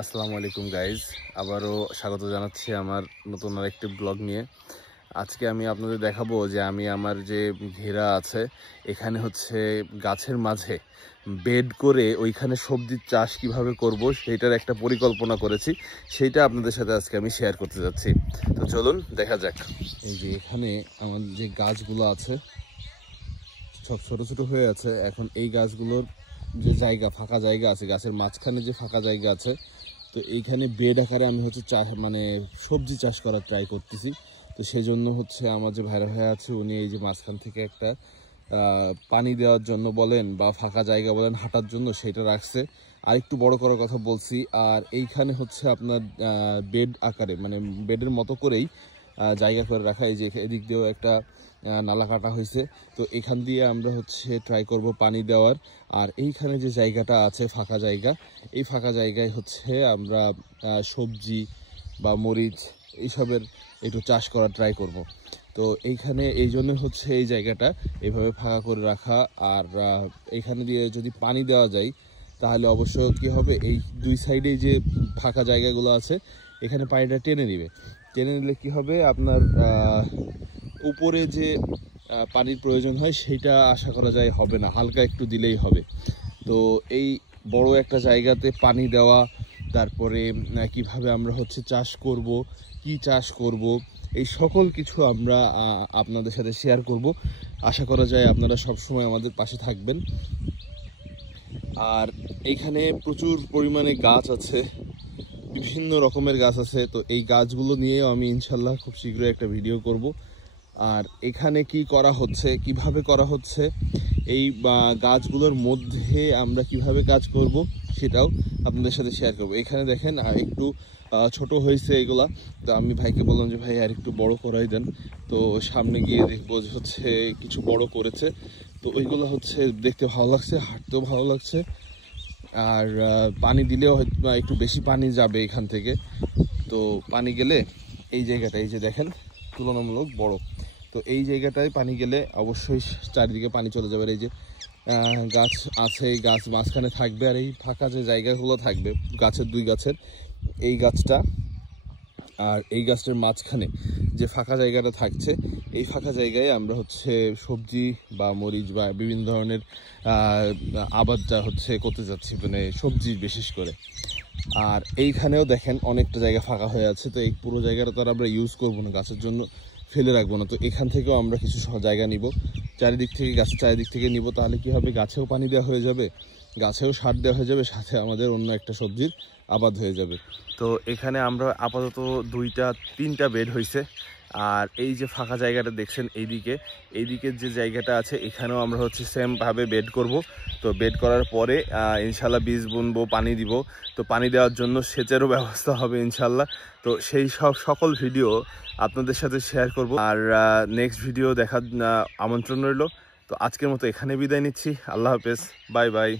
আসসালামু আলাইকুম গাইজ, আবারও স্বাগত জানাচ্ছি আমার নতুন আরেকটি ব্লগ নিয়ে। আজকে আমি আপনাদের দেখাবো যে আমি আমার যে ঘেরা আছে এখানে হচ্ছে গাছের মাঝে বেড করে ওইখানে সবজির চাষ কিভাবে করব সেইটার একটা পরিকল্পনা করেছি। সেইটা আপনাদের সাথে আজকে আমি শেয়ার করতে যাচ্ছি। তো চলুন দেখা যাক। এই যে এখানে আমার যে গাছগুলো আছে সব ছোট ছোট হয়ে আছে। এখন এই গাছগুলোর যে জায়গা ফাঁকা জায়গা আছে, গাছের মাঝখানে যে ফাঁকা জায়গা আছে, তো এইখানে বেড আকারে আমি হচ্ছে সবজি চাষ করার ট্রাই করতেছি। তো সেই জন্য হচ্ছে আমার যে ভাইরা ভাই আছে উনি এই যে মাঝখান থেকে একটা পানি দেওয়ার জন্য বলেন বা ফাঁকা জায়গা বলেন হাঁটার জন্য সেটা রাখছে। আর একটু বড় করার কথা বলছি। আর এইখানে হচ্ছে আপনার বেড আকারে মানে বেডের মতো করেই জায়গা করে রাখা। এই যে এদিক দিয়েও একটা নালা কাটা হয়েছে। তো এখান দিয়ে আমরা হচ্ছে ট্রাই করব পানি দেওয়ার। আর এইখানে যে জায়গাটা আছে ফাঁকা জায়গা, এই ফাঁকা জায়গায় হচ্ছে আমরা সবজি বা মরিচ এইসবের একটু চাষ করার ট্রাই করব। তো এইখানে এই জন্য হচ্ছে এই জায়গাটা এইভাবে ফাঁকা করে রাখা। আর এইখানে দিয়ে যদি পানি দেওয়া যায় তাহলে অবশ্য কী হবে, এই দুই সাইডে যে ফাঁকা জায়গাগুলো আছে এখানে পানিটা টেনে নিবে। টেনে নিলে কী হবে, আপনার উপরে যে পানির প্রয়োজন হয় সেইটা আশা করা যায় হবে না, হালকা একটু দিলেই হবে। তো এই বড় একটা জায়গাতে পানি দেওয়া, তারপরে কিভাবে আমরা হচ্ছে চাষ করব, কি চাষ করব, এই সকল কিছু আমরা আপনাদের সাথে শেয়ার করব। আশা করা যায় আপনারা সব সময় আমাদের পাশে থাকবেন। আর এইখানে প্রচুর পরিমাণে গাছ আছে, বিভিন্ন রকমের গাছ আছে। তো এই গাছগুলো নিয়েও আমি ইনশাল্লাহ খুব শীঘ্রই একটা ভিডিও করব। আর এখানে কি করা হচ্ছে, কিভাবে করা হচ্ছে, এই গাছগুলোর মধ্যে আমরা কিভাবে কাজ করব সেটাও আপনাদের সাথে শেয়ার করব। এখানে দেখেন একটু ছোট হয়েছে এগুলা। তো আমি ভাইকে বললাম যে ভাই আর একটু বড় করাই দেন। তো সামনে গিয়ে দেখবো যে হচ্ছে কিছু বড় করেছে। তো ওইগুলো হচ্ছে দেখতে ভালো লাগছে, হাঁটতেও ভালো লাগছে। আর পানি দিলেও হয়তো একটু বেশি পানি যাবে এখান থেকে। তো পানি গেলে এই জায়গাটা এই যে দেখেন তুলনামূলক বড়। তো এই জায়গাটায় পানি গেলে অবশ্যই চারিদিকে পানি চলে যাবে। এই যে গাছ আছে, এই গাছ মাঝখানে থাকবে। আর এই ফাঁকা যে জায়গাগুলো থাকবে গাছের দুই গাছের, এই গাছটা আর এই গাছটার মাঝখানে যে ফাঁকা জায়গাটা থাকছে, এই ফাঁকা জায়গায় আমরা হচ্ছে সবজি বা মরিচ বা বিভিন্ন ধরনের আবাদটা হচ্ছে করতে যাচ্ছি, মানে সবজি বিশেষ করে। আর এইখানেও দেখেন অনেকটা জায়গা ফাঁকা হয়ে আছে। তো এই পুরো জায়গাটা তো আর আমরা ইউজ করবো না, গাছের জন্য ফেলে রাখবো না। তো এখান থেকেও আমরা কিছু জায়গা নিব, চারিদিক থেকে গাছের চারিদিক থেকে নিব। তাহলে কি হবে, গাছেও পানি দেওয়া হয়ে যাবে, গাছেও সার দেওয়া হয়ে যাবে, সাথে আমাদের অন্য একটা সবজির আবাদ হয়ে যাবে। তো এখানে আমরা আপাতত 2-3টা বেড হয়েছে। আর এই যে ফাঁকা জায়গাটা দেখছেন এইদিকের যে জায়গাটা আছে এখানেও আমরা হচ্ছে সেমভাবে বেড করব। তো বেড করার পরে ইনশাল্লাহ বীজ বুনবো, পানি দিব। তো পানি দেওয়ার জন্য সেচেরও ব্যবস্থা হবে ইনশাল্লাহ। তো সেই সকল ভিডিও আপনাদের সাথে শেয়ার করব। আর নেক্সট ভিডিও দেখার আমন্ত্রণ রইল। তো আজকের মতো এখানে বিদায় নিচ্ছি। আল্লাহ হাফেজ, বাই বাই।